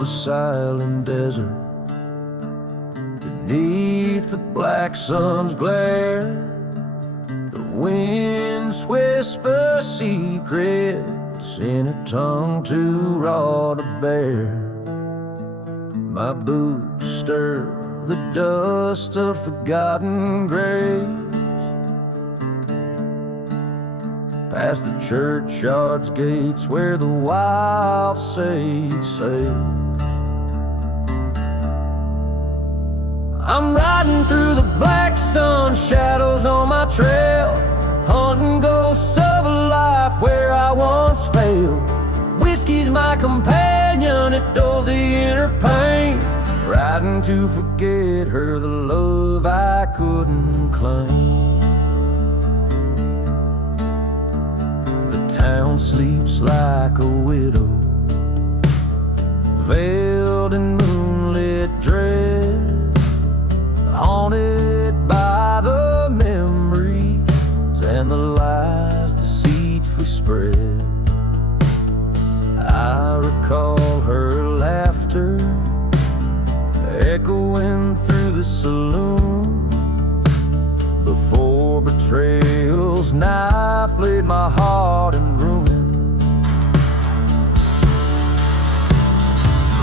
of a silent desert. Beneath the black sun's glare, the winds whisper secrets in a tongue too raw to bear. My boots stir the dust of forgotten graves, past the churchyard's gates where the wild sage sails. I'm riding through the black sun, shadows on my trail, hunting ghosts of a life where I once failed. Whiskey's my companion, it dulls the inner pain, riding to forget her, the love I couldn't claim. The town sleeps like a widow, veiled in moonlit dread, haunted by the memories and the lies deceitfully spread. I recall her laughter echoing through the saloon before betrayal's knife laid my heart in ruin.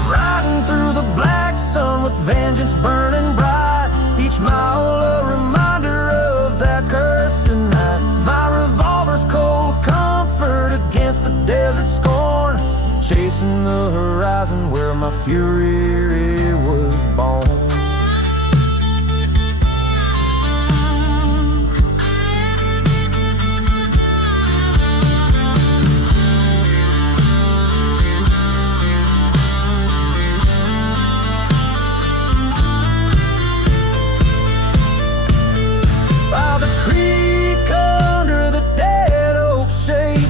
Riding through the black sun with vengeance burning bright, each mile a reminder of that cursed night. My revolver's cold comfort against the desert scorn, chasing the horizon where my fury was born. By the creek under the dead oak shade,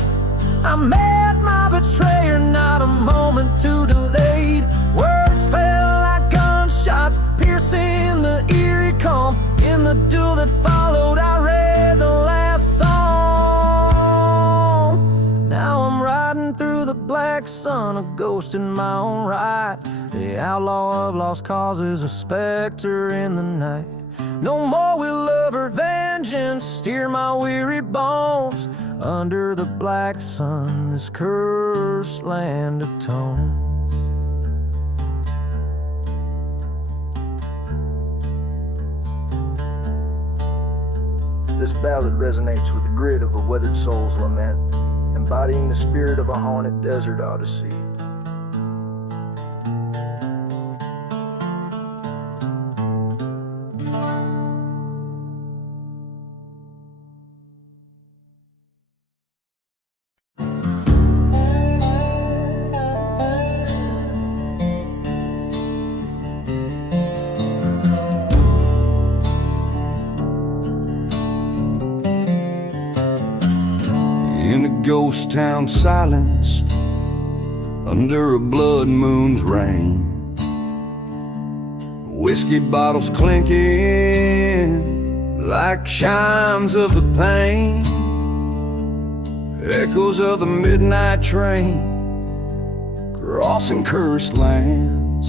I met my betrayer, not a moment too delayed. Words fell like gunshots, piercing the eerie calm. In the dew that followed, I read the last song. Now I'm riding through the black sun, a ghost in my own right, the outlaw of lost causes, a specter in the night. No more will love or vengeance steer my wearied bones. Under the black sun, this cursed land atones. This ballad resonates with the grit of a weathered soul's lament, embodying the spirit of a haunted desert odyssey. In a ghost town silence, under a blood moon's rain, whiskey bottles clinking like chimes of the pain, echoes of the midnight train crossing cursed lands.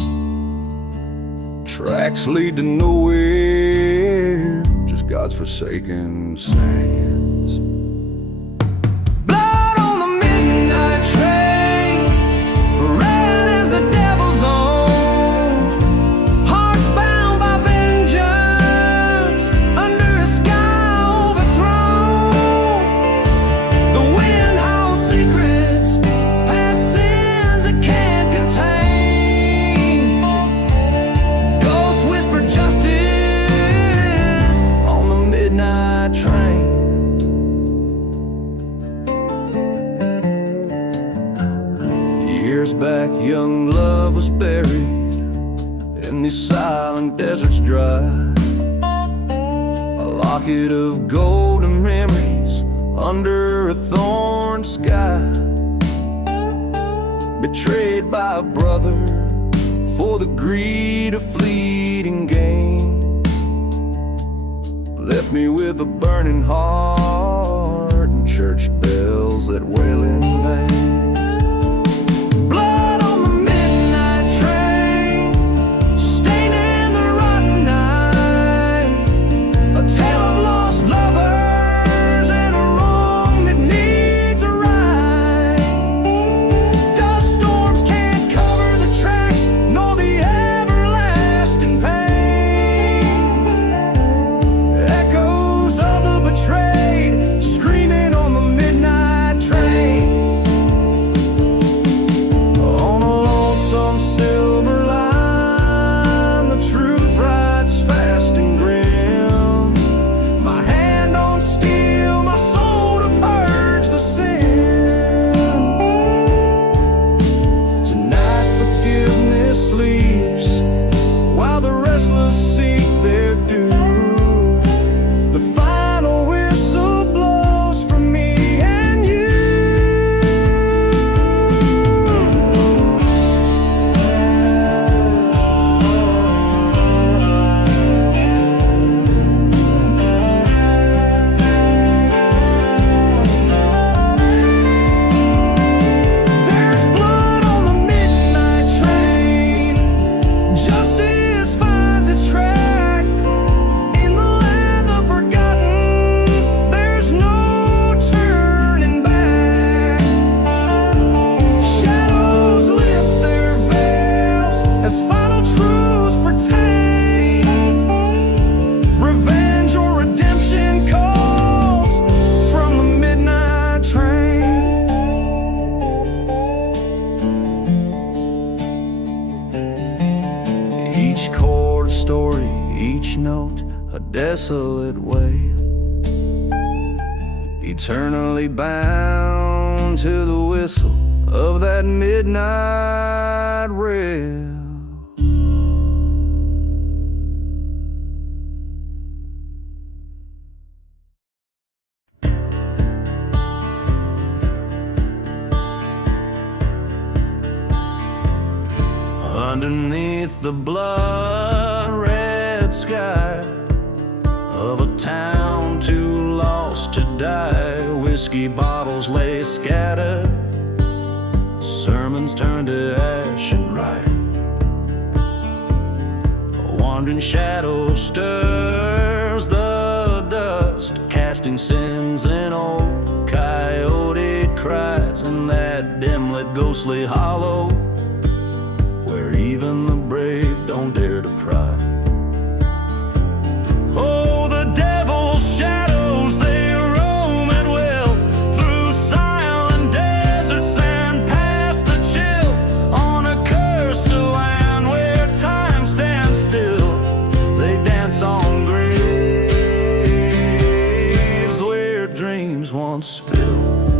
Tracks lead to nowhere, just God's forsaken sands. Back, young love was buried in these silent deserts dry. A locket of golden memories under a thorn sky. Betrayed by a brother for the greed of fleeting gain. Left me with a burning heart and church bells that wail in vain. Blood on the midnight train. desolate way, eternally bound to the whistle of that midnight rail. Underneath the blood-red sky of a town too lost to die, whiskey bottles lay scattered, sermons turned to ash and rye. A wandering shadow stirs the dust, casting sins in old coyote cries in that dim-lit ghostly hollow where even the brave don't dare to pry. Oh, the devil's shadows, they roam at will through silent deserts and past the chill, on a cursed land where time stands still. They dance on graves where dreams once spilled.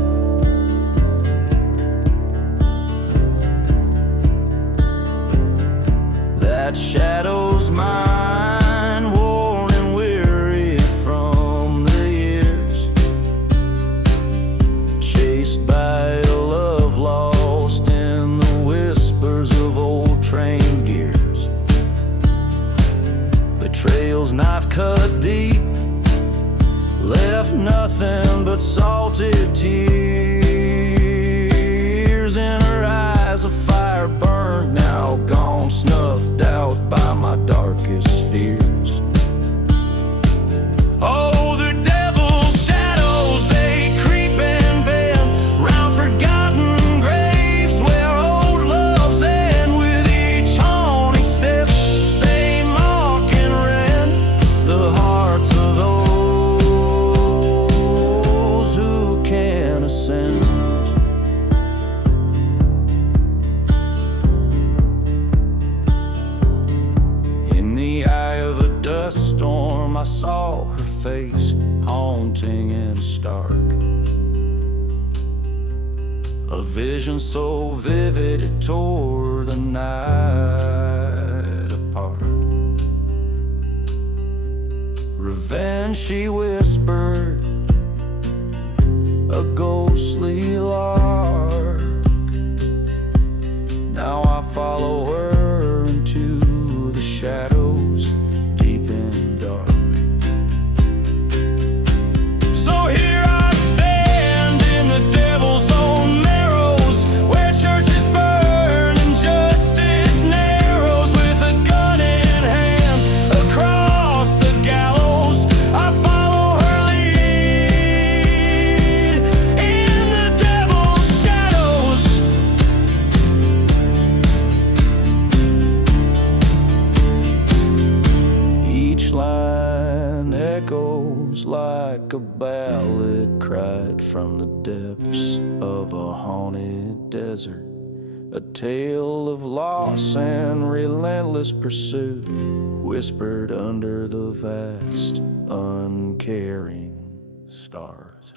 That shadow's mine, worn and weary from the years, chased by a love lost in the whispers of old train gears. The trail's knife cut deep, left nothing but salted tears in her eyes. A fire burned, now gone, snuffed out by my darkest fears. Oh, the devil's shadows, they creep and bend round forgotten graves where old loves end. With each haunting step, they mock and rend the hearts of those who can ascend. Dust storm, I saw her face, haunting and stark. A vision so vivid it tore the night apart. Revenge, she whispered, a ghostly lark. Now I follow her into the shadows, deep and dark. So here I stand in the devil's own narrows, where churches burn and justice narrows. With a gun in hand across the gallows, I follow her lead in the devil's shadows. Each line echoes like a ballad cried from the depths of a haunted desert, a tale of loss and relentless pursuit, whispered under the vast, uncaring stars.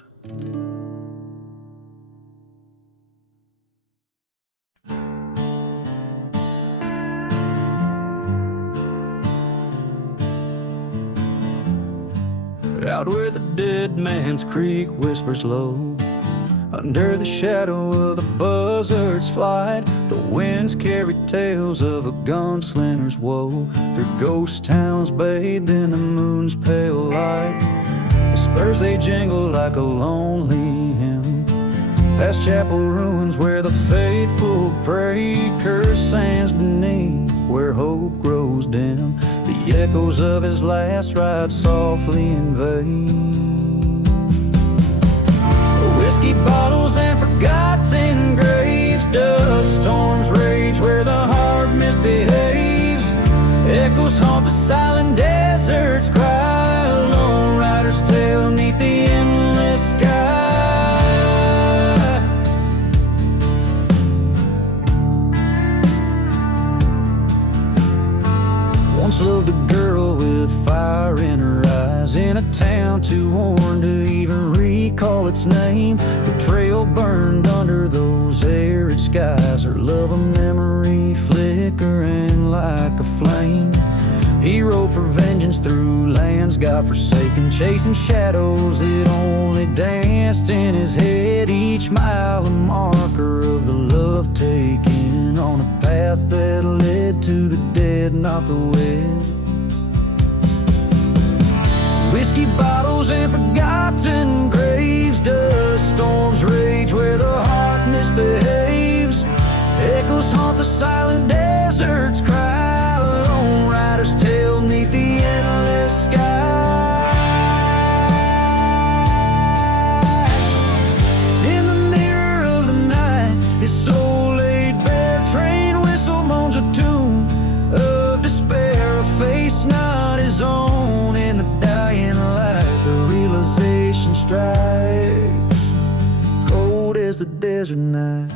Out where the dead man's creek whispers low, under the shadow of the buzzard's flight, the winds carry tales of a gunslinger's woe, their ghost towns bathed in the moon's pale light. The spurs they jingle like a lonely hymn, past chapel ruins where the faithful pray, cursed sands beneath where hope grows dim, the echoes of his last ride softly invade. Whiskey bottles and forgotten graves, dust storms rage where the heart misbehaves, echoes haunt the silent desert's cry, a lone rider's tale neath the endless sky. Once loved a girl with fire in her town, too worn to even recall its name. The trail burned under those arid skies, her love a memory flickering like a flame. He rode for vengeance through lands God-forsaken, chasing shadows that only danced in his head. Each mile a marker of the love taken on a path that led to the dead, not the wed. Whiskey bottles and forgotten graves, dust storms rage where the heart misbehaves. Echoes haunt the silent deserts, cry lone rider's tale neath the endless sky. In the mirror of the night, his soul laid bare, train whistle moans a tune of despair, a face not his own. In the dying light, the realization strikes, cold as the desert night.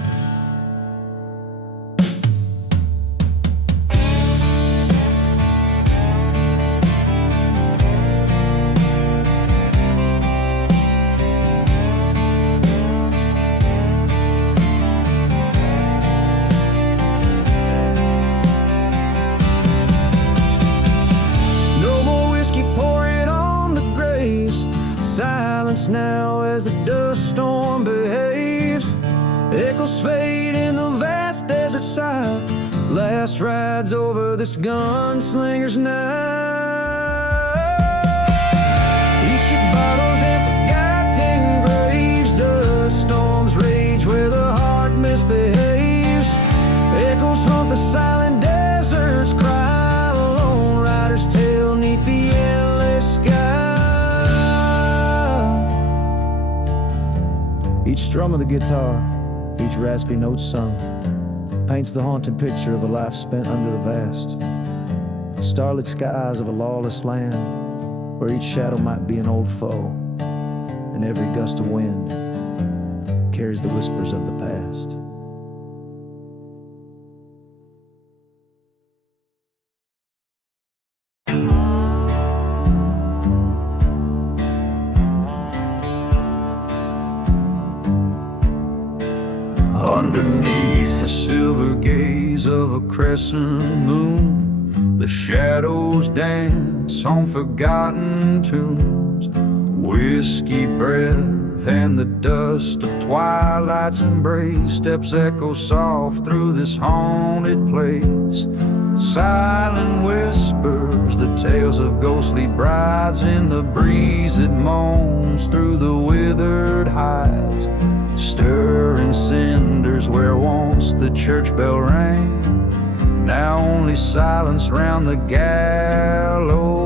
Now as the dust storm behaves, echoes fade in the vast desert side. Last rides over this gunslinger's night. Each bottles and forgotten graves, dust storms rage where the heart misbehaves. Echoes haunt the silent deserts, cry lone rider's tale neath the endless sky. Each strum of the guitar, each raspy note sung, paints the haunted picture of a life spent under the vast, starlit skies of a lawless land, where each shadow might be an old foe, and every gust of wind carries the whispers of the past. Underneath the silver gaze of a crescent moon, the shadows dance on forgotten tunes. Whiskey breath and the dust of twilight's embrace, steps echo soft through this haunted place. Silent whispers, the tales of ghostly brides in the breeze that moans through the withered hides. Stirring cinders where once the church bell rang, now only silence round the gallows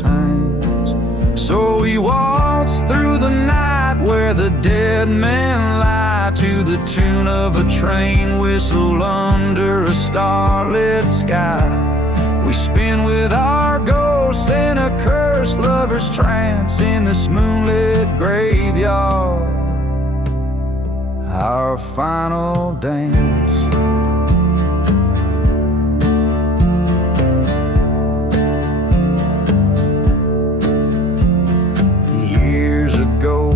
hangs. So he waltzed through the night where the dead men lie, to the tune of a train whistle under a starlit sky. We spin with our ghosts in a cursed lover's trance in this moonlit graveyard, our final dance. Years ago,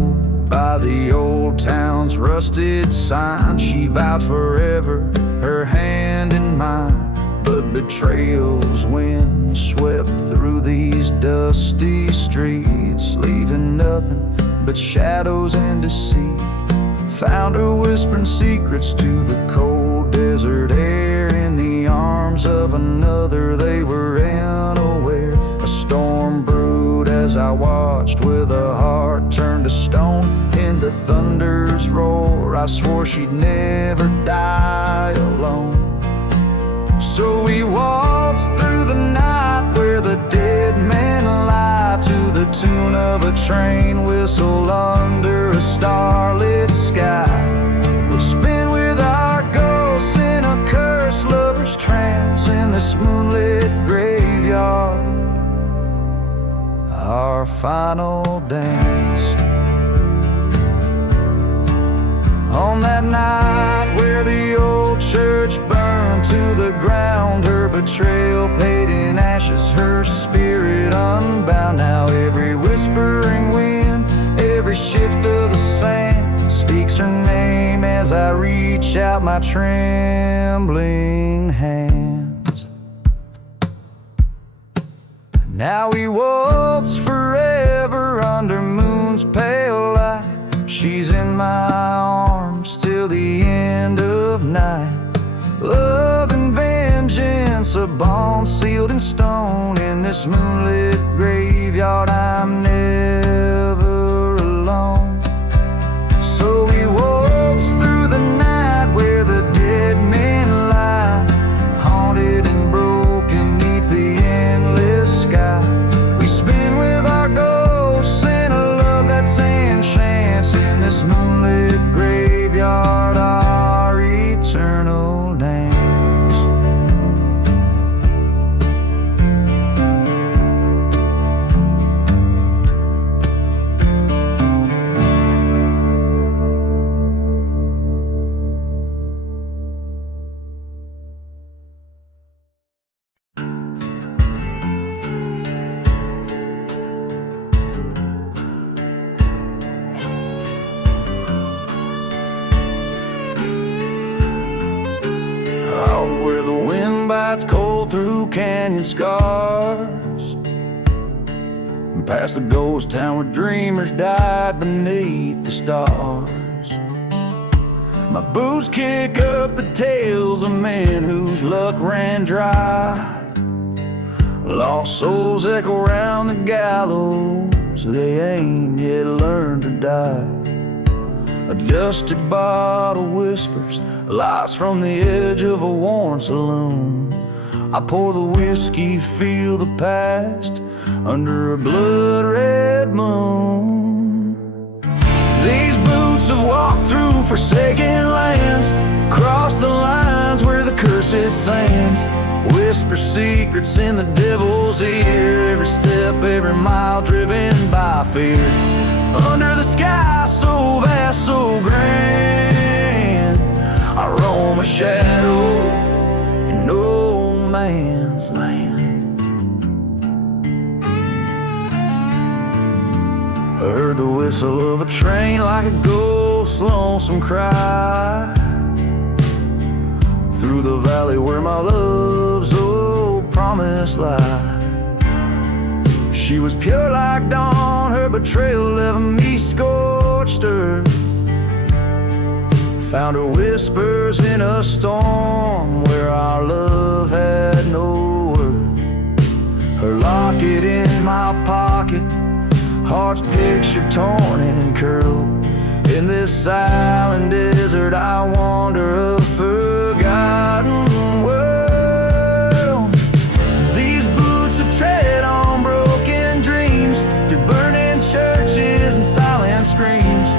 by the old town's rusted sign, she vowed forever, her hand in mine. But betrayal's wind swept through these dusty streets, leaving nothing but shadows and deceit. Found her whispering secrets to the cold desert air, in the arms of another they were unaware. A storm brewed as I watched, with a heart turned to stone in the thunder's roar. I swore she'd never die alone. So we waltzed through the night where the dead men lie, to the tune of a train whistle under a starlit sky. We spin with our ghosts in a cursed lover's trance in this moonlit graveyard, our final dance. On that night where the old church burned to the ground, her betrayal paid in ashes, her spirit unbound. Now every whisper Every shift of the sand speaks her name as I reach out my trembling hands. Now we waltz forever under moon's pale light. She's in my arms till the end of night. Love and vengeance, a bond sealed in stone. In this moonlit graveyard, I'm never alone. So we waltz through the night where the dead men lie, haunted and broken neath the endless sky. We spin with our ghosts and a love that's enchants. In this moonlit graveyard, our eternal dance. Where the wind bites cold through canyon scars, and past the ghost town where dreamers died beneath the stars. My boots kick up the tales of men whose luck ran dry. Lost souls echo round the gallows, they ain't yet learned to die. A dusty bottle whispers lies from the edge of a worn saloon. I pour the whiskey, feel the past under a blood-red moon. These boots have walked through forsaken lands, crossed the lines where the curses sands. Whisper secrets in the devil's ear, every step, every mile driven by fear. Under the sky so vast, so grand, I roam a shadow in no man's land. I heard the whistle of a train like a ghost's lonesome cry, through the valley where my love's old promise lies. She was pure like dawn, her betrayal left me scorched earth. Found her whispers in a storm where our love had no worth. Her locket in my pocket, heart's picture torn and curled. In this silent desert I wander, a forgotten world. These boots have tread on broken dreams, through burning churches and silent screams.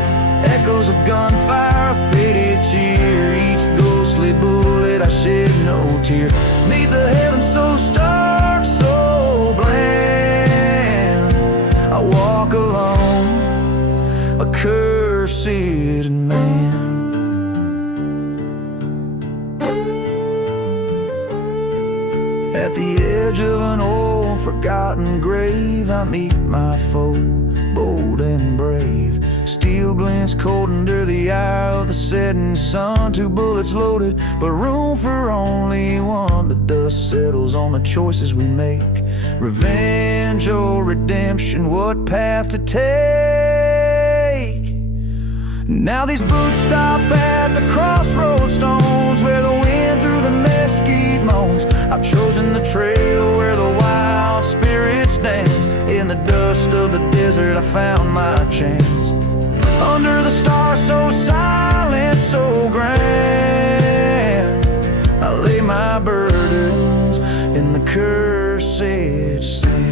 Echoes of gunfire, a faded cheer, each ghostly bullet I shed no tear. Neath the heavens so stark, so bland, I walk alone, a cursed man. At the edge of an old forgotten grave, I meet my foe, bold and brave. Steel glints cold under the eye of the setting sun. 2 bullets loaded, but room for only one. The dust settles on the choices we make, revenge or redemption, what path to take. Now these boots stop at the crossroad stones, where the wind through the mesquite moans. I've chosen the trail where the wild spirits dance. In the dust of the desert I found my chance. Under the stars so silent, so grand, I lay my burdens in the cursed sand.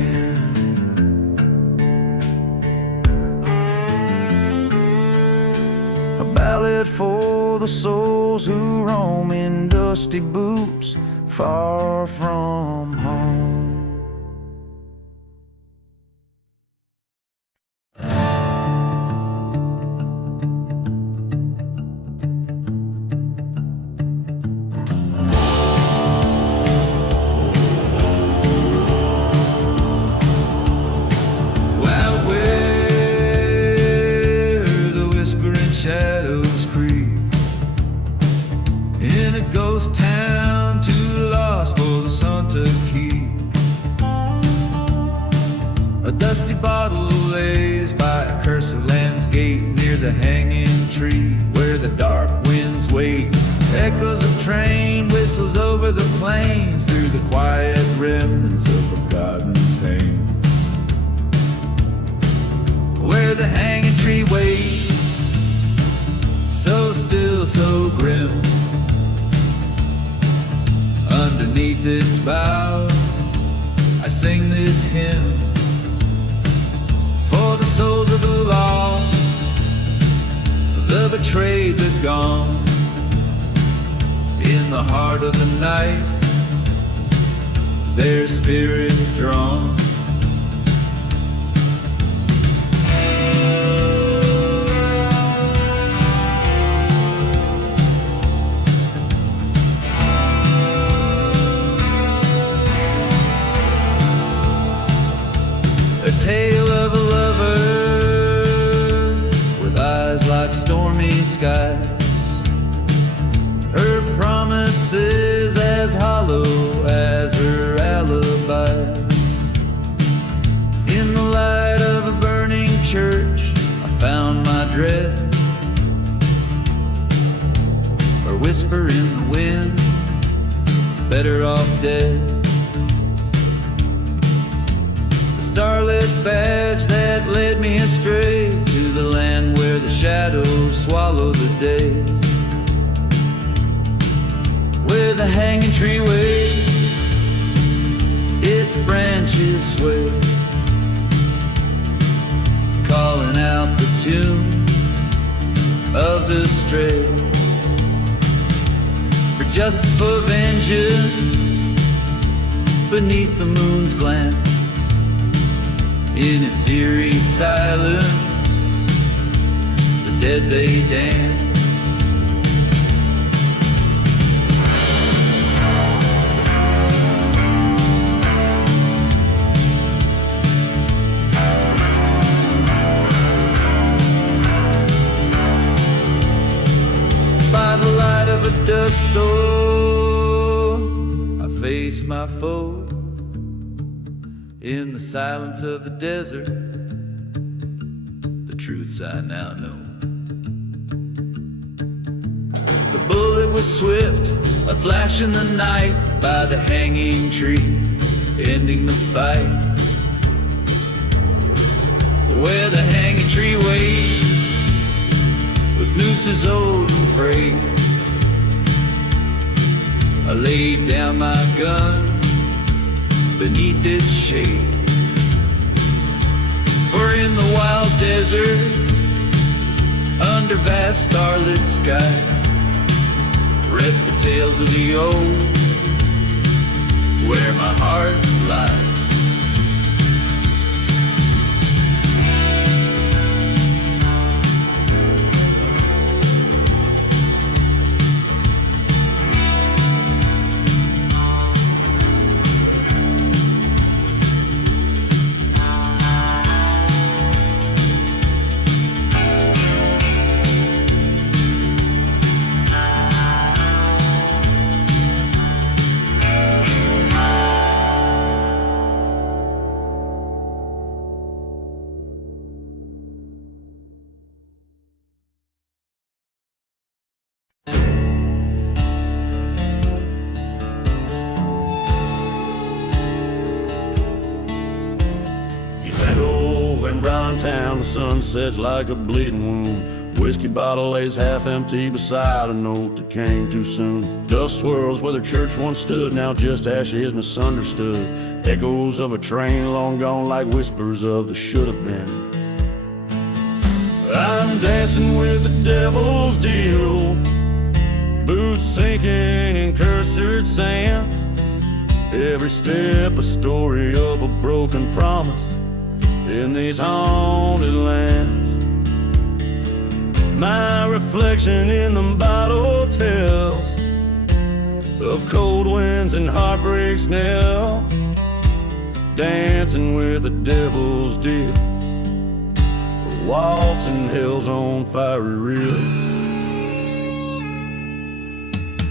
A ballad for the souls who roam in dusty boots far from home. the hanging tree, where the dark winds wait. Echoes of train whistles over the plains, through the quiet remnants of forgotten pains. Where the hanging tree waits, so still, so grim. Underneath its boughs, I sing this hymn for the souls of the lost, the betrayed, the gone. In the heart of the night, their spirits drawn. A tale of a lover with eyes like stormy skies, her promises as hollow as her alibis. In the light of a burning church, I found my dread, her whisper in the wind, better off dead. The starlit badge that led me astray to the land where the shadows swallow the day, where the hanging tree waits, its branches sway, calling out the tune of the stray. For justice, for vengeance, beneath the moon's glance, in its eerie silence, the dead they dance. By the light of a dust storm, I face my foe. In the silence of the desert, the truths I now know. The bullet was swift, a flash in the night, by the hanging tree, ending the fight. Where the hanging tree waits, with nooses old and frayed, I laid down my gun beneath its shade. For in the wild desert, under vast starlit sky, rest the tales of the old, where my heart lies. Town, the sun sets like a bleeding wound. Whiskey bottle lays half empty beside a note that came too soon. Dust swirls where the church once stood, now just ashes misunderstood. Echoes of a train long gone like whispers of the should have been. I'm dancing with the devil's deal, boots sinking in cursed sand. Every step a story of a broken promise in these haunted lands. My reflection in the bottle tells of cold winds and heartbreaks now, dancing with the devil's deal, waltzing hell's on fiery reel.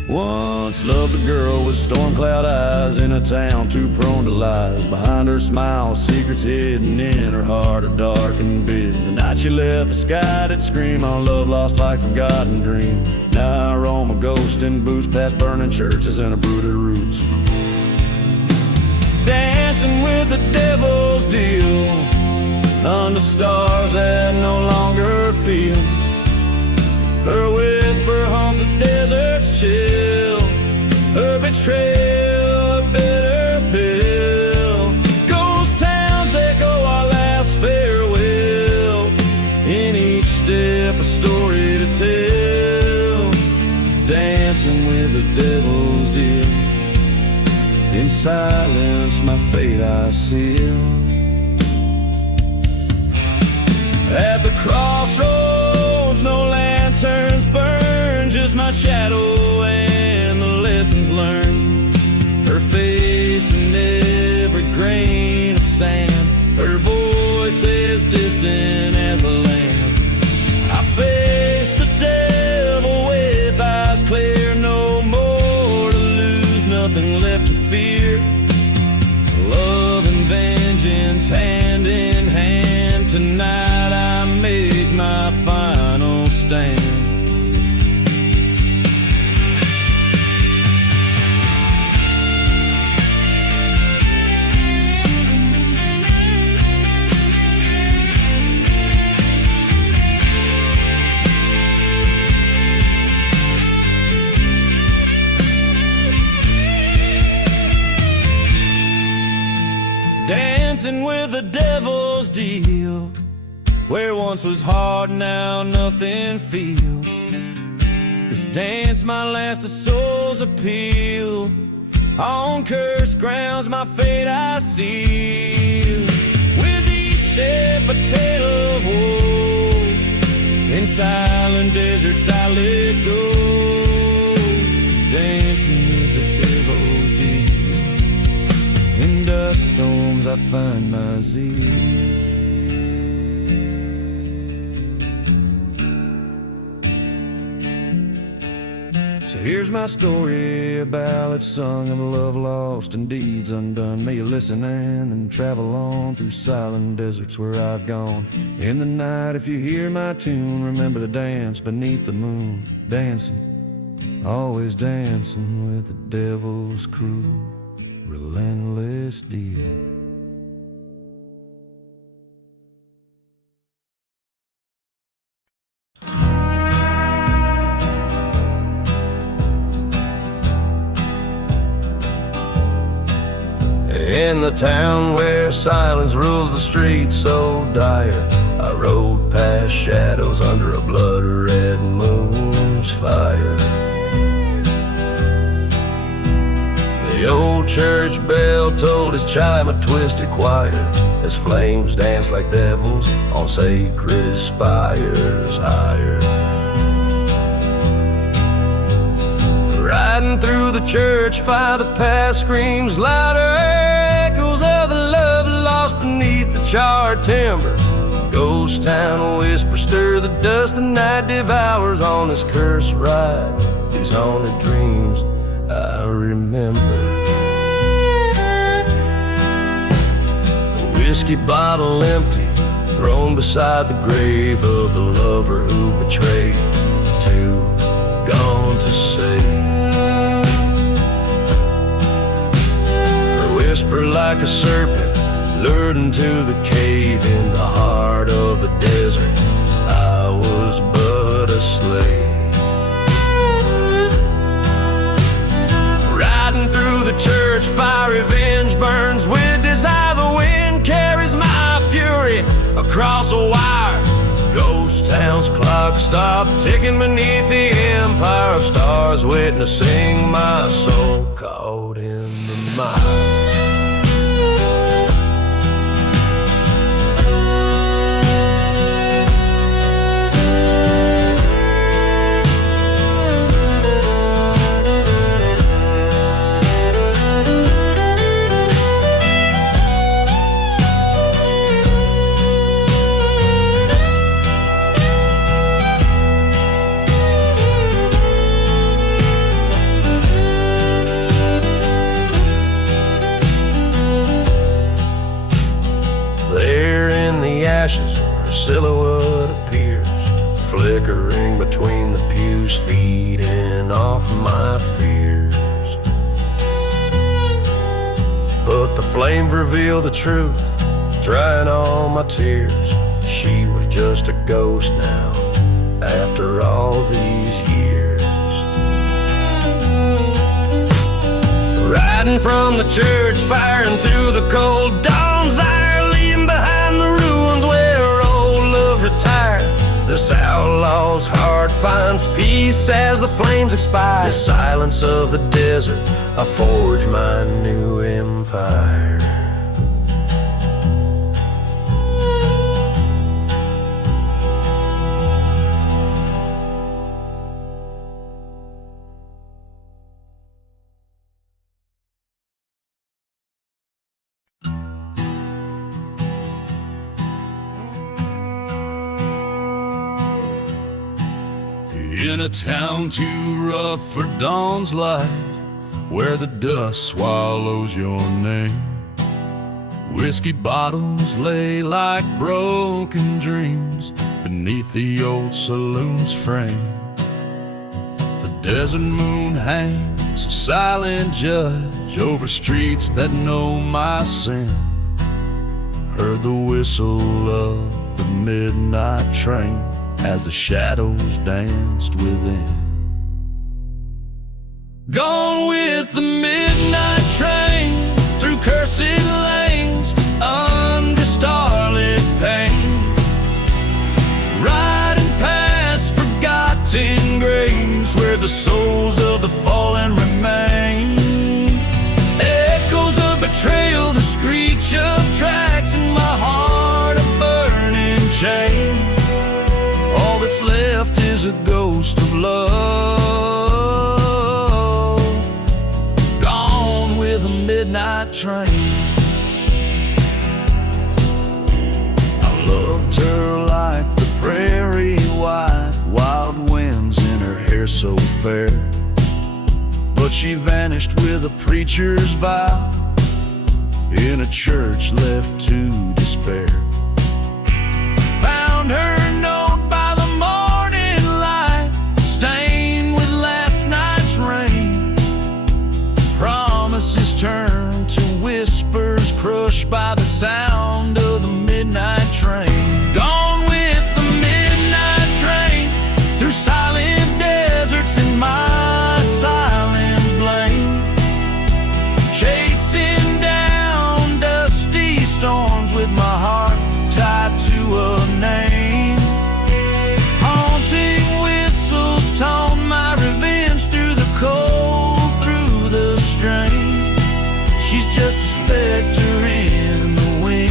Once loved a girl with storm cloud eyes, in a town too prone to lies. Behind her smile, secrets hidden in her heart, a darkened bid. And night she left the sky that scream on love lost like forgotten dream. Now I roam a ghost in boots past burning churches and uprooted roots, dancing with the devil's deal under stars that no longer feel. Her whisper haunts the desert's chill, her betrayal a bitter pill. Ghost towns echo our last farewell, in each step a story to tell. Dancing with the devil's deal, in silence my fate I seal. At the crossroads no lanterns burn, just my shadow and the lessons learned. Her face in every grain of sand, her voice as distant as a land. I face the devil with eyes clear, no more to lose, nothing left to fear. Love and vengeance hand in hand, tonight I make my final stand. Dancing with the devil's deal, where once was hard now nothing feels. This dance might last a soul's appeal, on cursed grounds my fate I seal. With each step a tale of woe, in silent deserts I let go. Dancing with the devil's deal, in dust storms I find my zeal. So here's my story, a ballad sung of love lost and deeds undone. May you listen and then travel on through silent deserts where I've gone. In the night if you hear my tune, remember the dance beneath the moon. Dancing, always dancing with the devil's crew. Relentless deal. In the town where silence rules the streets so dire, I rode past shadows under a blood-red moon's fire. The old church bell told its chime a twisted choir, as flames danced like devils on sacred spires higher. Riding through the church fire, the past screams louder, echoes of the love lost beneath the charred timber. Ghost town whispers stir the dust, the night devours on this cursed ride. These haunted dreams I remember. The whiskey bottle empty, thrown beside the grave of the lover who betrayed, too gone to say. Whisper like a serpent, lured into the cave in the heart of the desert. I was but a slave. Riding through the church fire, revenge burns with desire. The wind carries my fury across a wire. Ghost town's clock stopped ticking beneath the empire of stars, witnessing my soul caught in the mire. her silhouette appears, flickering between the pews, feeding off my fears. But the flames reveal the truth, drying all my tears. She was just a ghost now, after all these years. Riding from the church fire into the cold dawn's ire, leaving behind the ruins where old love retired. This outlaw's heart finds peace as the flames expire. In the silence of the desert, I forge my new empire. In a town too rough for dawn's light, where the dust swallows your name, whiskey bottles lay like broken dreams beneath the old saloon's frame. The desert moon hangs a silent judge over streets that know my sin. Heard the whistle of the midnight train as the shadows danced within. Gone with the midnight train through cursed lanes under starlit pain, riding past forgotten graves where the souls of the fallen remain. Echoes of betrayal, the screech of tracks, in my heart a burning chain. All that's left is a ghost of love, gone with a midnight train. I loved her like the prairie white, wild winds in her hair so fair, but she vanished with a preacher's vow in a church left to despair. Found her note by the morning light, stained with last night's rain. Promises turned to whispers, crushed by the sound of the midnight train. Gone with the midnight train through silent deserts in my silent blame, chasing down dusty storms with my heart tied to a name. Haunting whistles taunt my revenge through the cold, through the strain. She's just a specter in the wind,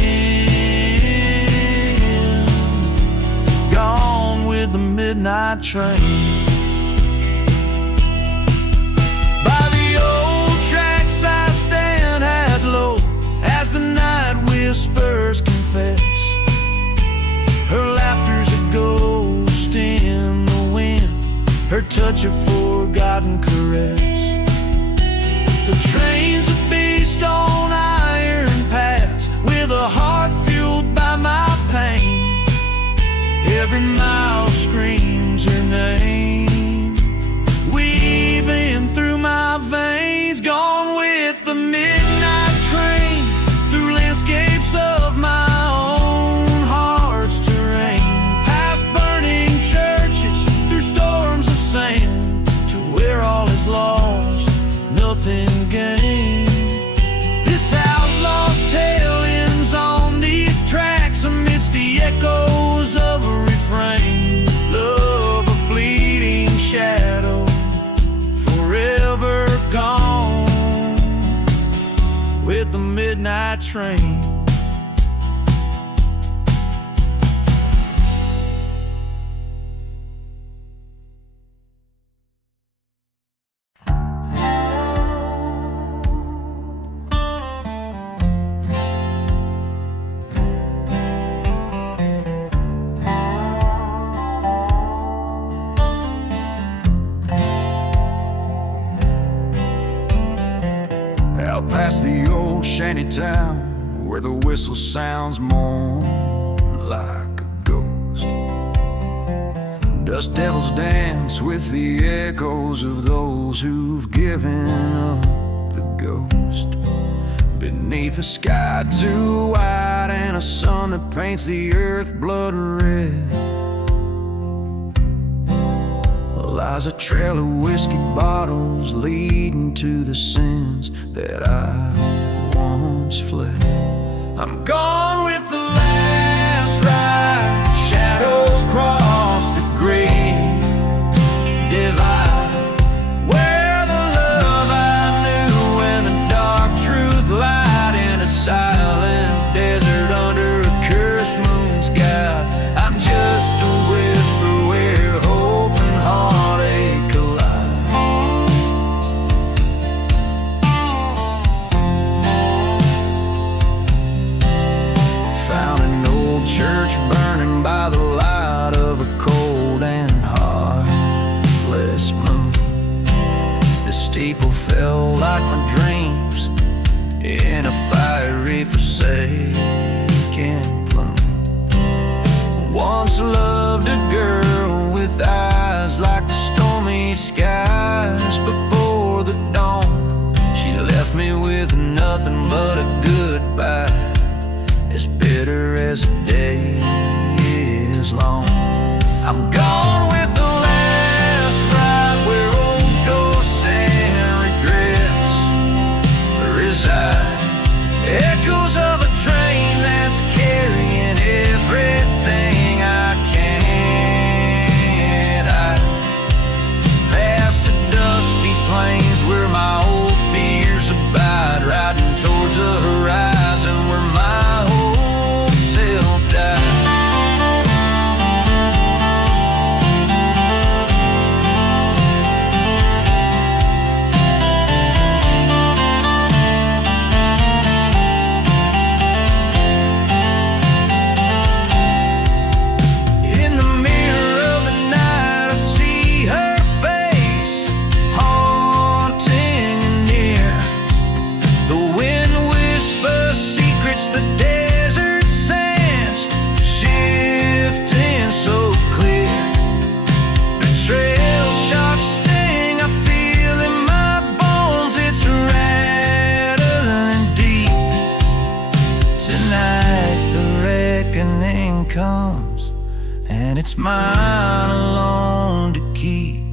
gone with the midnight train. By the old tracks I stand hat low as the night whispers confess. Her laughter's a ghost in the wind, her touch a forgotten caress. The train's a beast on iron paths, with a heart fueled by my pain. Every mile screams her name, weaving through my veins. Gone with the midnight train through landscapes of my own heart's terrain, past burning churches, through storms of sand, to where all is lost, nothing gained. This outlaw's tale ends on these tracks amidst the echoes of a refrain. Love a fleeting shadow, forever gone with the midnight train. Out past the shanty town where the whistle sounds more like a ghost. Us devils dance with the echoes of those who've given up the ghost. Beneath a sky too white and a sun that paints the earth blood red, lies a trail of whiskey bottles leading to the sins that I once fled. I'm gone with the last ride. Shadows cross the great divide, where the love I knew and the dark truth lied in a silent desert under a cursed moon sky. I'm just a whisper where hope and heartache collide. Found an old church burning by the light of a cold and heartless moon. The steeple fell like my dreams in a fiery forsaken plume. Once loved a girl with eyes like the stormy skies before the dawn. She left me with nothing but a goodbye, as bitter as a day is long. I'm gone with the last ride, where old ghosts and regrets reside. Echoes of a train that's carrying everything I can't hide. Past the dusty plains where my old fears abide, riding towards the horizon where my old self died. In the mirror of the night I see her face, haunting and near. The wind whispers secrets the desert sands, shifting so clear. Betrayal, sharp sting I feel in my bones, it's rattling deep. Tonight the reckoning comes, and it's mine alone to keep.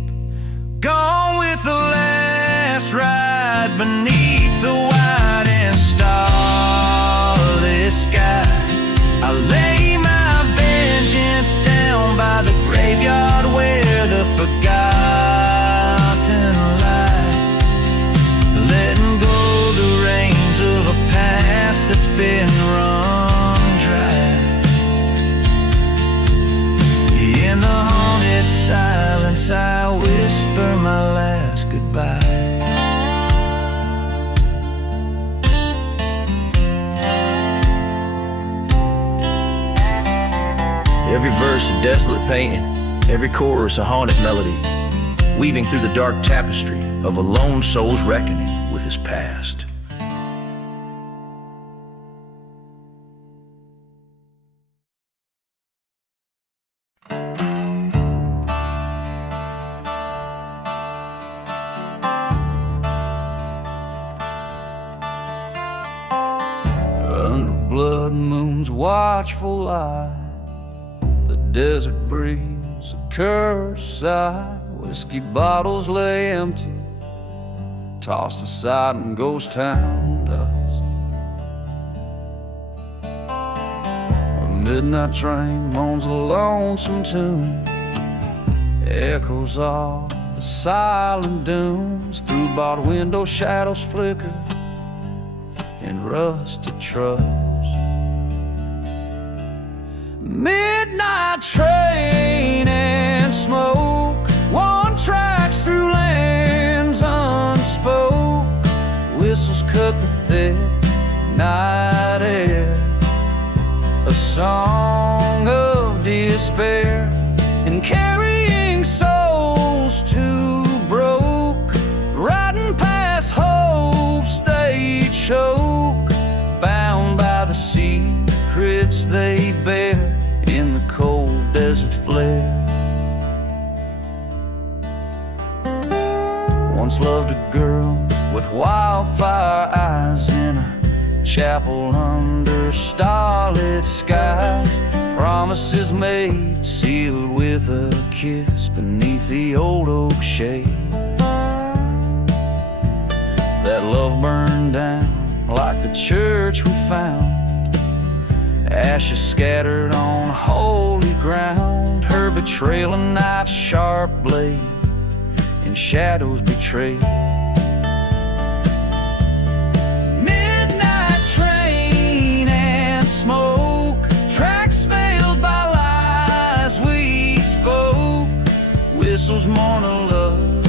Gone with the last ride beneath the white and starless sky. I lay my vengeance down by the graveyard where the forgotten lie, letting go the reins of a past that's been run dry. In the haunted silence I whisper my last goodbye. Every verse a desolate painting, every chorus a haunted melody, weaving through the dark tapestry of a lone soul's reckoning with his past. Under blood moon's watchful eye, the desert breeze a cursed sigh. Whiskey bottles lay empty, tossed aside in ghost town dust. A midnight train moans a lonesome tune, echoes off the silent dunes. Through barred window shadows flicker in rusted trust. Midnight train and smoke, one tracks through lands unspoke. Whistles cut the thick night air, a song of despair, and carrying souls too broke, riding past hopes they choke, bound by the secrets they bear in the cold desert flare. Once loved a girl with wildfire eyes in a chapel under starlit skies. Promises made, sealed with a kiss beneath the old oak shade. That love burned down like the church we found, ashes scattered on holy ground. Her betrayal, a knife's sharp blade, in shadows betrayed. Midnight train and smoke, tracks veiled by lies we spoke. Whistles mourn a love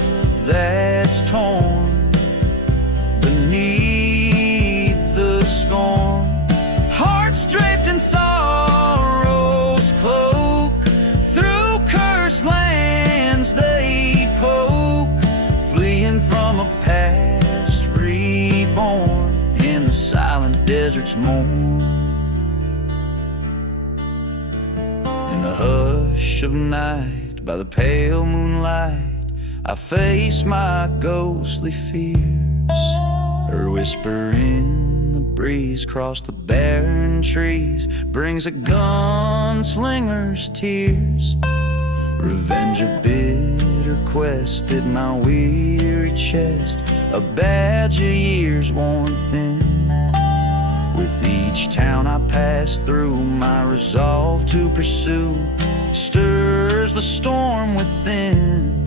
that's torn beneath the scorn. Hearts draped in sorrow's cloak, through cursed lands they poke, fleeing from a past reborn in the silent desert's mourn. In the hush of night, by the pale moonlight, I face my ghostly fears. Her whisper in the breeze across the barren trees brings a gunslinger's tears. Revenge, a bitter quest in my weary chest, a badge of years worn thin. With each town I pass through, my resolve to pursue stirs the storm within.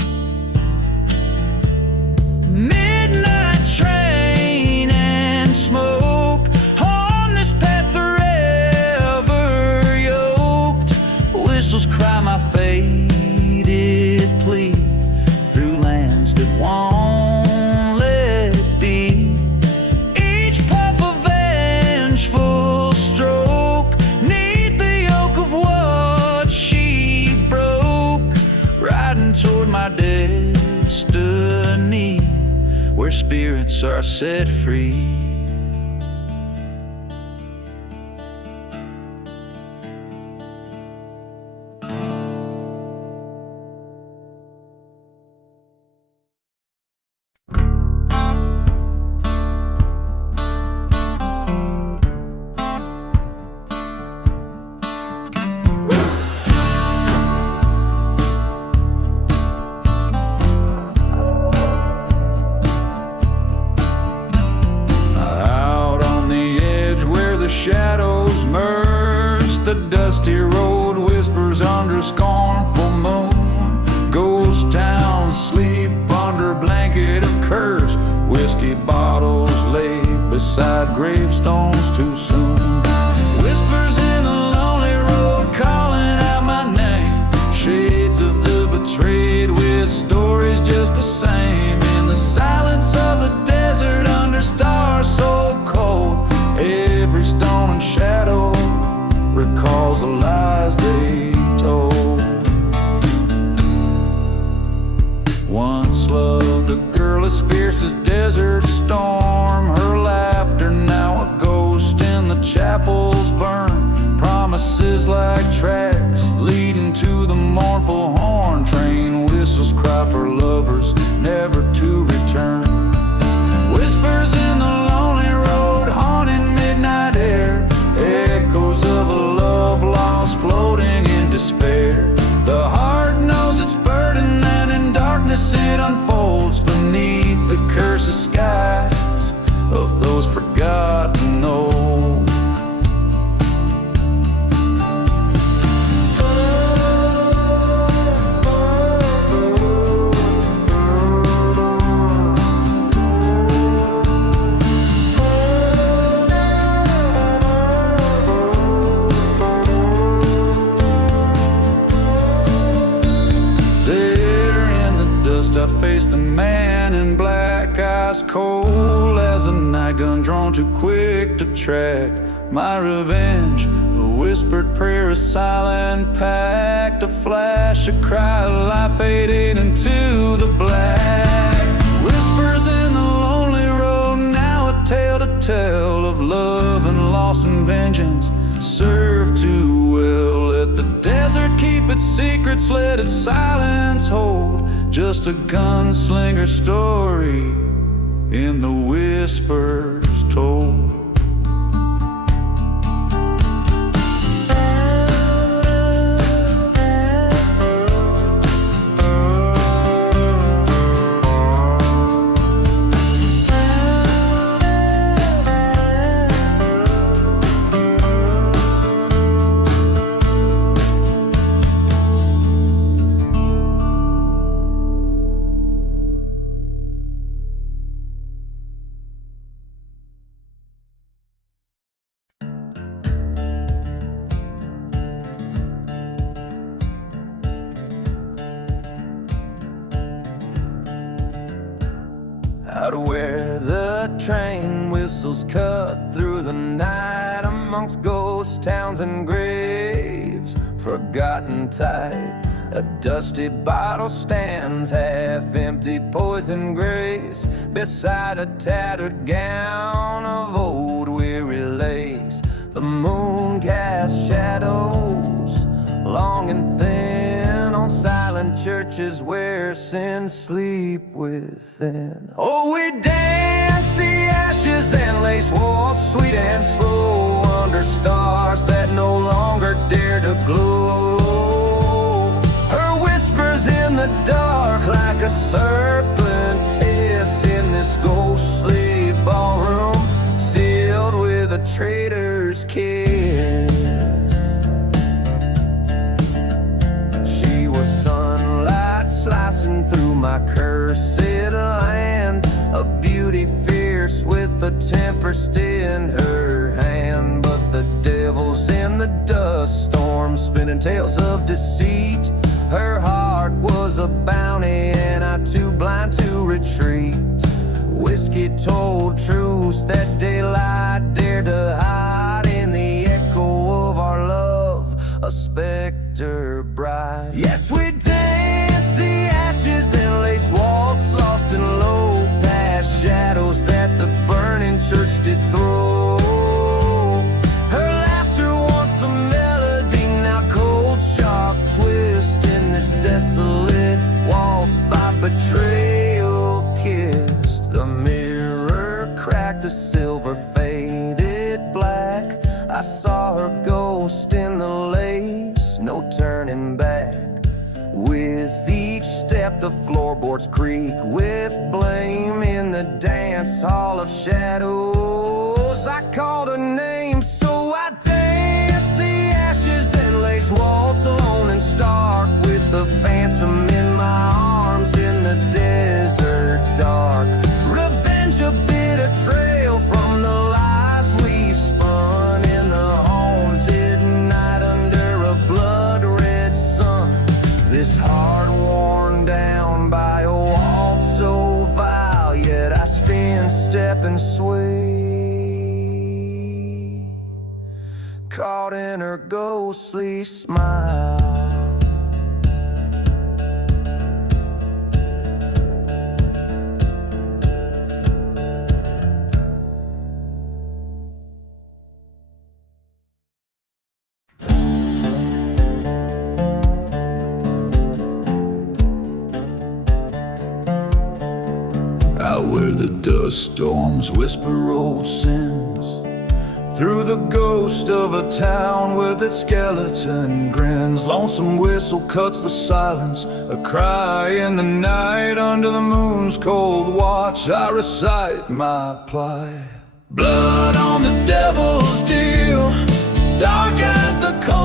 Midnight train and smoke, on this path forever yoked. Whistles cry my faded plea through lands that won't let be. Each puff a vengeful stroke, neath the yoke of what she broke. Riding toward my destiny, where spirits are set free. Shadows merge, the dusty road whispers under scornful moon. Ghost towns sleep under blanket of curse, whiskey bottles laid beside gravestones too soon. Whispers in the lonely road calling out my name, shades of the betrayed with stories just the same. In the silence of the desert under stars so cold, every stone and shadow recalls the lies they told. Once loved a girl as fierce as desert storm, her laughter now a ghost in the chapels burn. Promises like tracks leading to the mournful horn. Train whistles cry for lovers never to return. Whispers in the lonely road haunting midnight air, echoes of a love lost floating in despair. The heart knows its burden and in darkness it unfolds beneath the cursed skies of those forgotten old. I faced a man in black, eyes cold as a night gun drawn too quick to track. My revenge, a whispered prayer, a silent pact, a flash, a cry, a life faded into the black. Whispers in the lonely road, now a tale to tell of love and loss and vengeance. Serve too well, let the desert keep its secrets, let its silence hold just a gunslinger story in the whispers told. Out where the train whistles cut through the night, amongst ghost towns and graves, forgotten type. A dusty bottle stands half empty, poison grace, beside a tattered gown of old weary lace. The moon casts shadows, long and thin, on silent churches where sins sleep within. Oh, we dance the ashes and lace waltz, sweet and slow, under stars that no longer dare to glow. Her whispers in the dark like a serpent's hiss in this ghostly ballroom, sealed with a traitor's kiss. She was sunlight slicing through my cursed land, a beauty fierce with a tempest in her hand. But the devil's in the dust storm, spinning tales of deceit. Her heart was a bounty and I too blind to retreat. Whiskey told truths that daylight dared to hide, in the echo of our love, a specter bright. Yes, we danced the ashes and lace waltz, lost in low past shadows that the burning church did throw. Her laughter once a melody, now cold sharp twist in this desolate waltz by betrayal kissed. The mirror cracked a silver faded black. I saw her ghost in the lace, no turning back. With each step the floorboards creak with blame, in the dance hall of shadows I called her name. So I danced the ashes and lace waltz, alone and stark, with the phantom in my arms in the desert dark. Revenge a bitter trail from the lies we spun in the haunted night under a blood-red sun. This heart worn down by a waltz so vile, yet I spin, step and sway, caught in her ghostly smile. Out where the dust storms whisper old sins, through the ghost of a town with its skeleton grins. Lonesome whistle cuts the silence, a cry in the night. Under the moon's cold watch I recite my plight. Blood on the devil's deal, dark as the coal.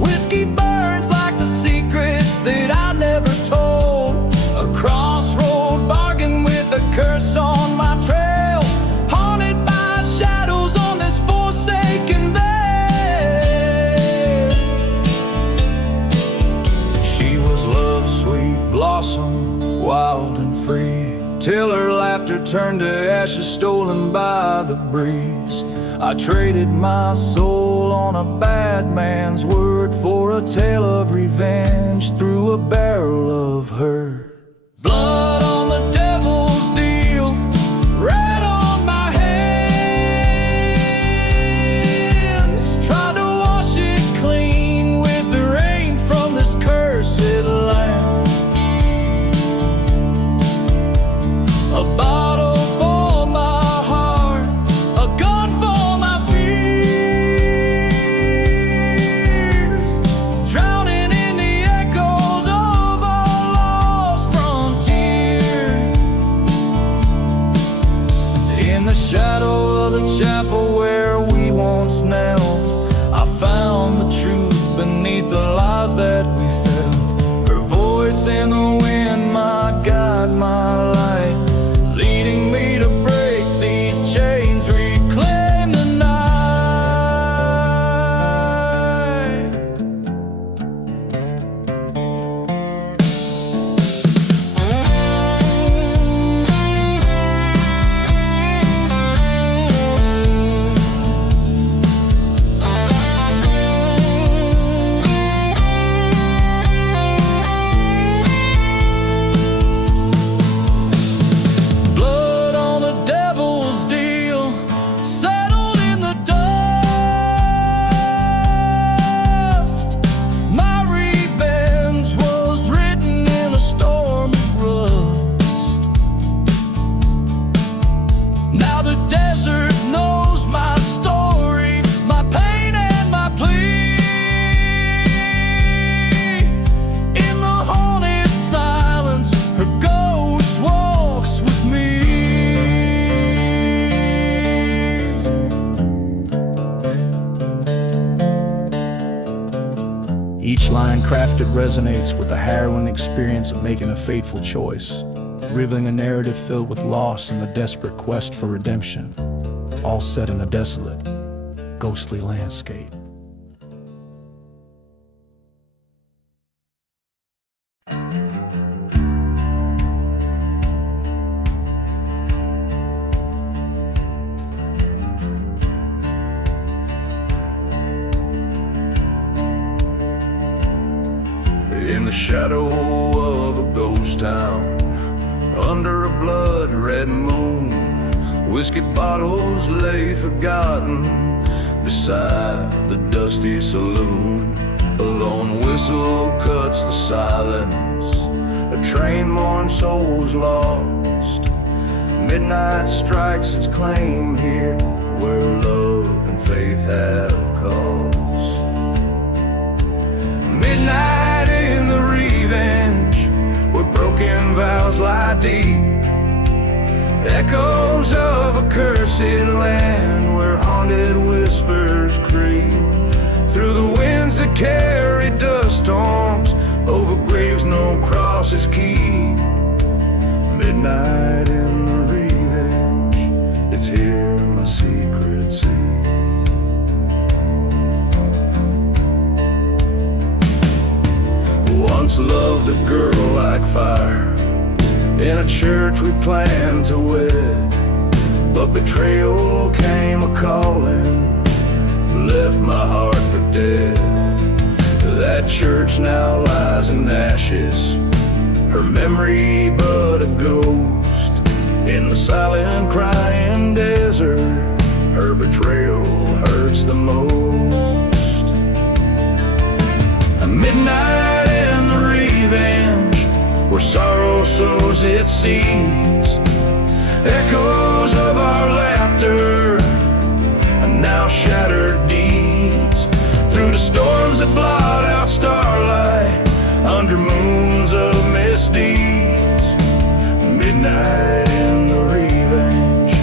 Whiskey burns like the secrets that I never told. A crossroad bargain with a curse on my trail, haunted by shadows on this forsaken vale. She was love's sweet blossom, wild and free, till her laughter turned to ashes stolen by the breeze. I traded my soul on a bad man's word for a tale of revenge through a barrel of hurt. Blood on the devil's deal, red on my hands. Tried to wash it clean with the rain from this curse. stars that we felt. Her voice in the wind might guide my light, leading me to break these chains, reclaim the night. Blood on the devil's deal, settled in the dust. My revenge was written in a storm of rust. Now the desert knows my story, my pain and my plea. In the haunted silence, her ghost walks with me. Each line crafted resonates with the harrowing experience of making a fateful choice, revealing a narrative filled with loss and the desperate quest for redemption, all set in a desolate, ghostly landscape. In the shadow of a ghost town, under a blood-red moon, whiskey bottles lay forgotten beside the dusty saloon. A lone whistle cuts the silence, a train mourns souls lost. Midnight strikes its claim here, where love and faith have cause. Midnight in the revenge, where broken vows lie deep. Echoes of a cursed land, where haunted whispers creep. Through the winds that carry dust storms, over graves no crosses keep. Midnight in the revenge, it's here my secret see. Once loved a girl like fire, in a church we planned to wed. But betrayal came a-calling, left my heart for dead. That church now lies in ashes, her memory but a ghost. In the silent crying desert, her betrayal hurts the most. A midnight in the revenge, where sorrow sows its seeds. Echoes of our laughter, and now shattered deeds. Through the storms that blot out starlight, under moons of misdeeds. Midnight in the revenge,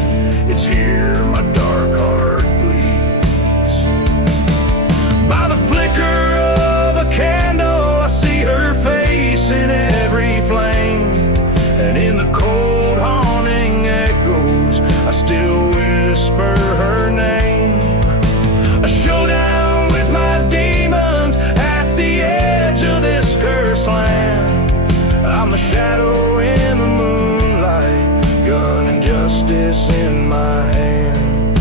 it's here my dark heart bleeds. By the flicker of a candle, I see her face in every flame. And in the cold haunting echoes, I still whisper her name. A showdown with my demons at the edge of this cursed land. I'm the shadow in the moonlight, gun and justice in my hand.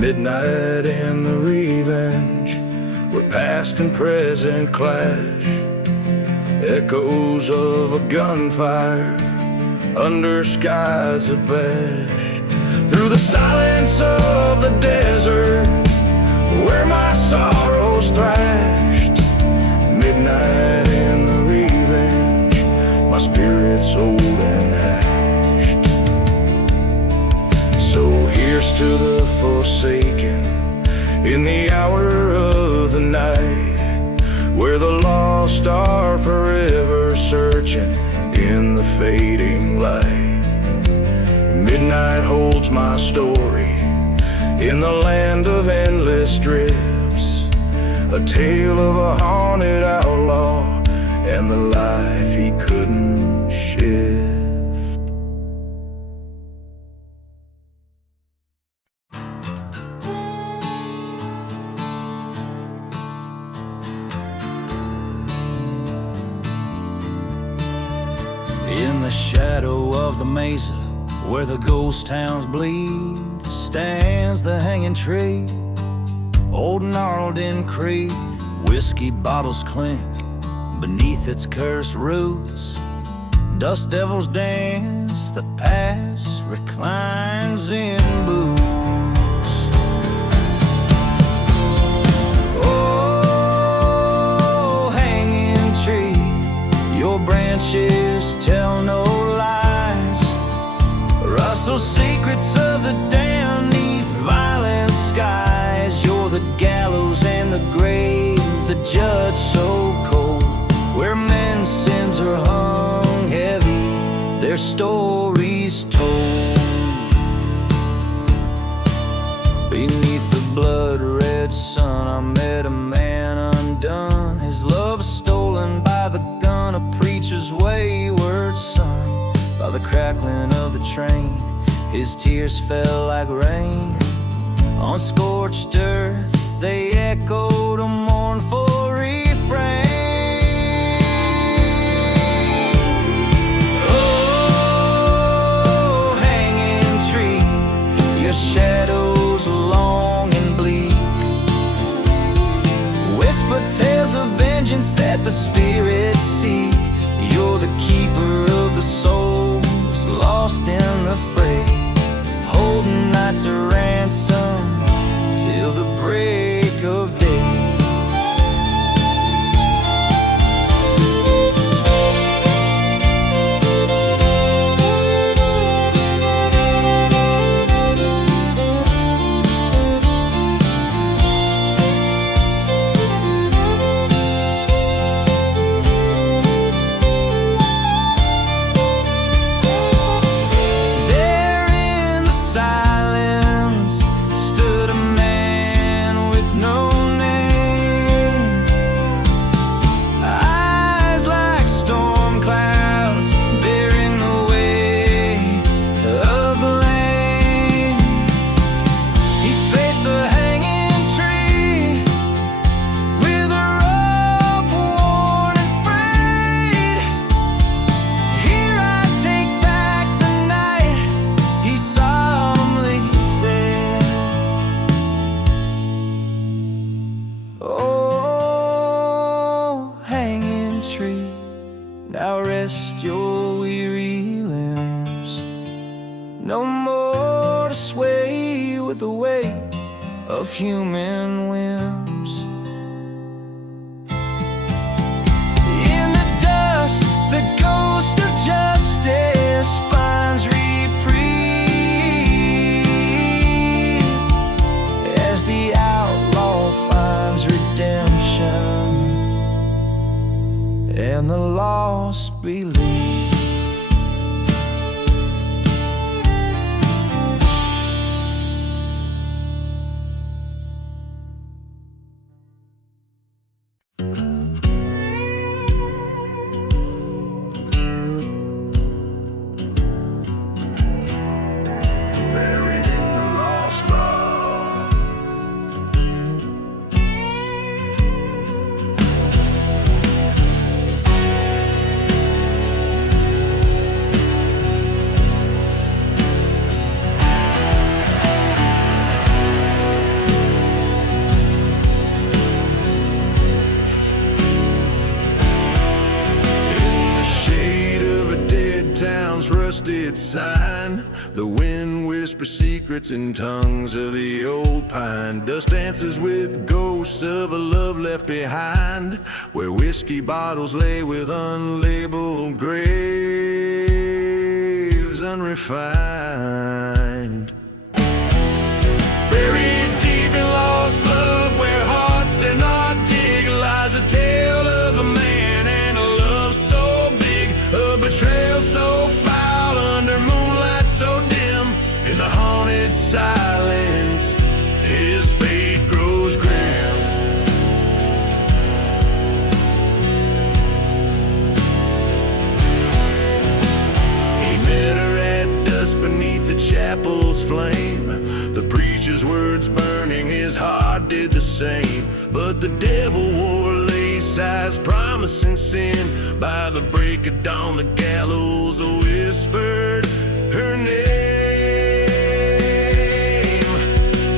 Midnight in the revenge, where past and present clash. Echoes of a gunfire, under skies of ash. Through the silence of the desert, where my sorrows thrashed. Midnight in the revenge, my spirit's old and hashed. So here's to the forsaken, in the hour of the night, where the lost are forever searching in the fading light. Midnight holds my story in the land of endless drifts, a tale of a haunted outlaw and the life he couldn't shift. In the shadow of the mesa, where the ghost towns bleed, stands the hanging tree, old gnarled in creed. Whiskey bottles clink beneath its cursed roots. Dust devils dance, the past reclines in boots. Oh, hanging tree, your branches tell no lies. Rustle secrets of the damned neath violent skies. You're the gallows and the grave, the judge so cold, where men's sins are hung heavy, their stories told. Beneath the blood-red sun, I met a man undone, his love stolen by the gun, a preacher's wayward son. By the crackling of the train, his tears fell like rain. On scorched earth, they echoed a mournful refrain. Oh, hanging tree, your shadow's long and bleak. Whisper tales of vengeance that the spirits seek. You're the keeper of the souls lost in the fray, holding night to ransom till the break of day. Now rest your weary limbs, no more to sway with the weight of human whims. In the dust, the ghost of justice finds reprieve, as the outlaw finds redemption, and the lost believe. Buried in the lost love. Town's rusted sign, the wind whispers secrets in tongues of the old pine. Dust dances with ghosts of a love left behind, where whiskey bottles lay with unlabeled graves unrefined. Buried deep in lost love, where hearts did not dig, lies a tale of a man and a love so big, a betrayal so foul under moonlight so dim. In the haunted silence burning, his heart did the same. But the devil wore lace eyes, promising sin. By the break of dawn, the gallows whispered her name.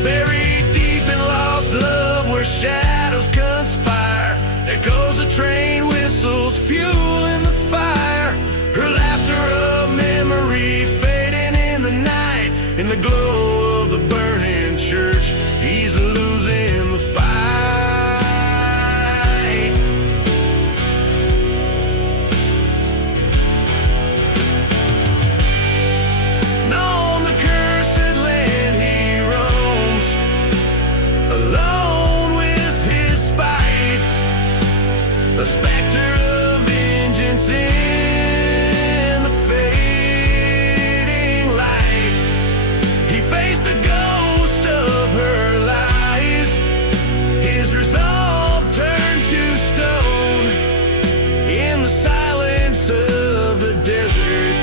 Buried deep in lost love, where shadows conspire, there goes a train, whistles, fueling the fire. Her laughter of memory fading in the night. In the glow of the burning church, he's losing the fight. And on the cursed land he roams, alone with his spite, a specter of vengeance in the fading light. He faced the ghost of her lies, his resolve turned to stone. In the silence of the desert,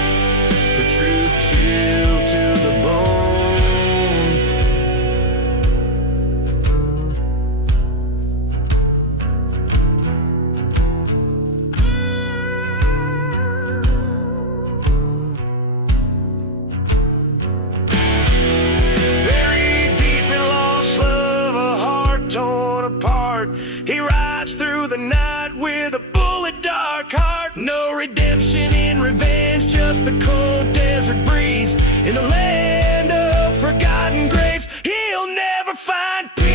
the truth chilled to the bone. Buried deep in lost love, a heart torn apart, he rides through the night with a bullet dark heart. No redemption in revenge, just the cold desert breeze. In the land of forgotten graves, he'll never find peace.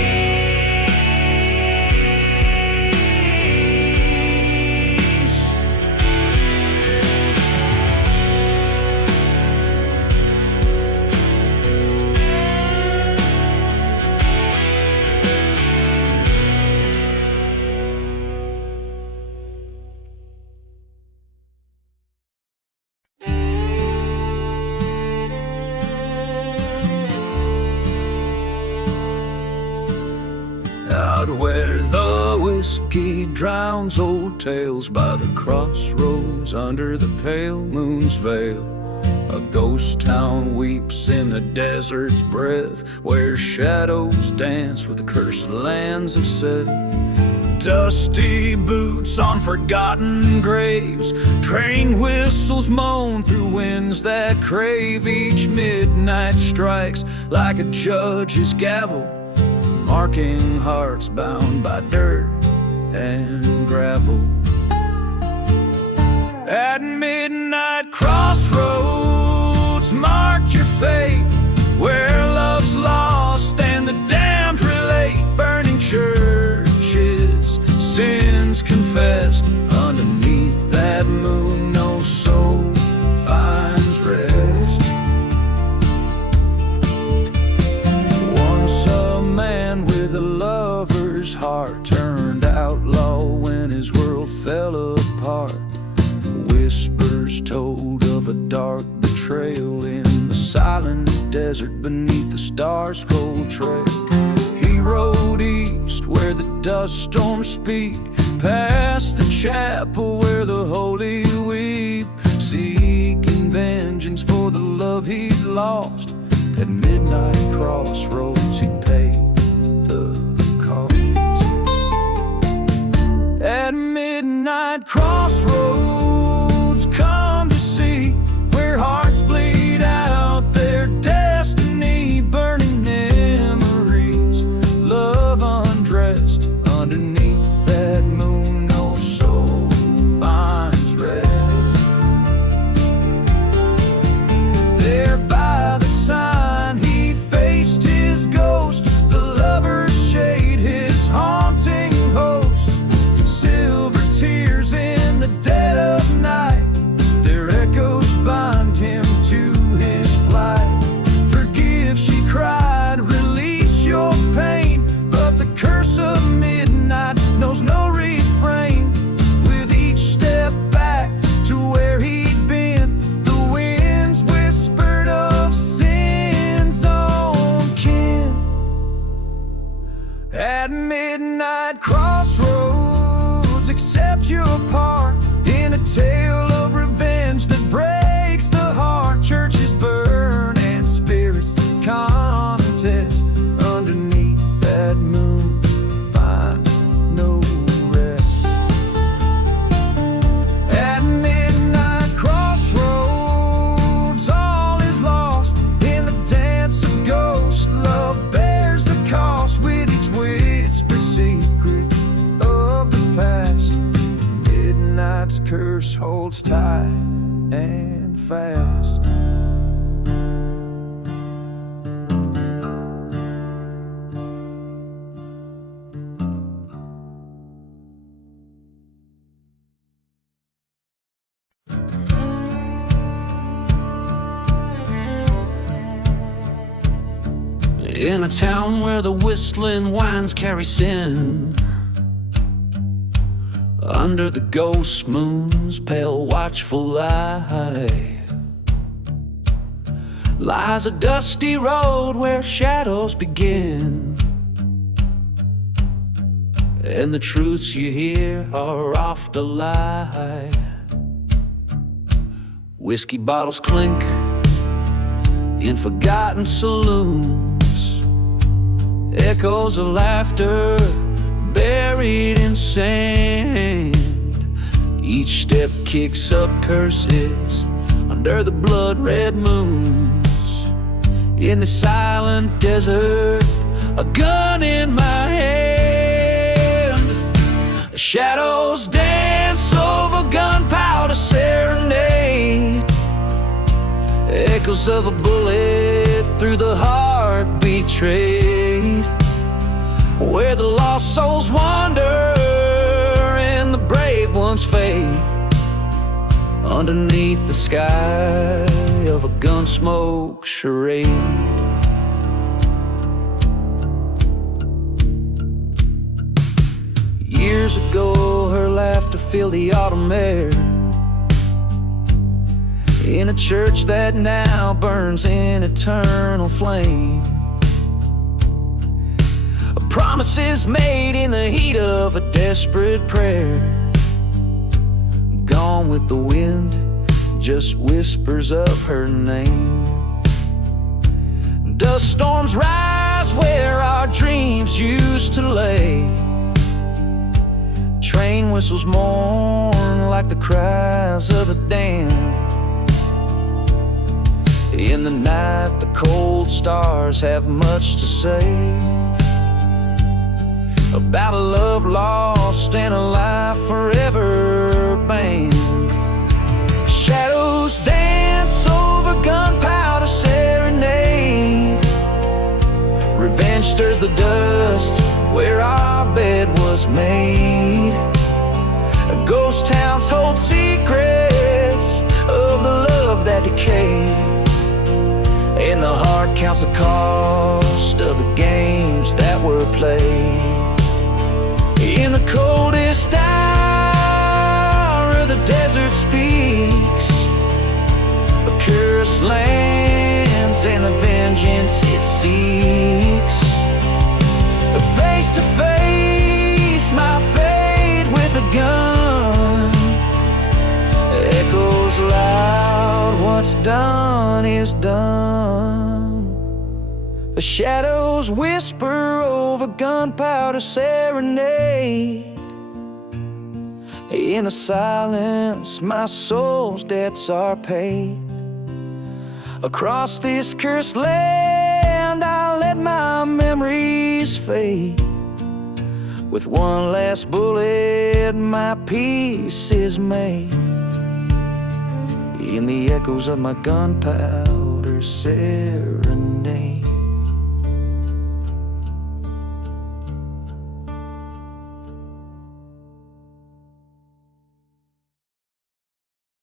Out where the whiskey drowns old tales, by the crossroads under the pale moon's veil, a ghost town weeps in the desert's breath, where shadows dance with the cursed lands of Seth. Dusty boots on forgotten graves, train whistles moan through winds that crave. Each midnight strikes like a judge's gavel, marking hearts bound by dirt and gravel. At midnight crossroads, mark your fate, where love's lost and the damned relate. Burning churches, sins confessed, underneath that moon no soul finds rest. Once a man with a lover's heart turned outlaw when his world fell apart. Whispers told of a dark betrayal in the silent desert beneath the stars' cold trail. He rode east where the dust storms speak, past the chapel where the holy weep, seeking vengeance for the love he'd lost. At midnight crossroads he'd pay the cost. At midnight crossroads, come to see where hearts bleed out their destiny. Burning memories, love undressed, underneath that moon no soul finds rest. There by the sign he faced his ghost, the lover's shade, his haunting host. Silver tears in the dead of night, their echoes bind him to his plight. Forgive, she cried, release your pain, but the curse of midnight knows no refrain. With each step back to where he'd been, the winds whispered of sin's own kin. At midnight crossroads, accept your part in a tale of revenge that breaks the heart. Churches burn and spirits contest underneath In a town where the whistling winds carry sin, under the ghost moon's pale watchful light, lies a dusty road where shadows begin, and the truths you hear are oft a lie. Whiskey bottles clink in forgotten saloons, echoes of laughter buried in sand. Each step kicks up curses under the blood-red moons. In the silent desert, a gun in my hand. Shadows dance over gunpowder serenade, echoes of a bullet through the heart betrayed, where the lost souls wander and the brave ones fade, underneath the sky of a gunsmoke charade. Years ago, her laughter filled the autumn air, in a church that now burns in eternal flame. Promises made in the heat of a desperate prayer, gone with the wind, just whispers of her name. Dust storms rise where our dreams used to lay, train whistles mourn like the cries of the damned. In the night, the cold stars have much to say about a love lost and a life forever banned. Shadows dance over gunpowder serenade, revenge stirs the dust where our bed was made. Ghost towns hold secrets of the love that decayed, and the heart counts the cost of the games that were played. In the coldest hour, the desert speaks of cursed lands and the vengeance it seeks. Face to face, my fate with a gun echoes loud, what's done is done. The shadows whisper over gunpowder serenade. In the silence, my soul's debts are paid. Across this cursed land, I'll let my memories fade. With one last bullet, my peace is made. In the echoes of my gunpowder serenade.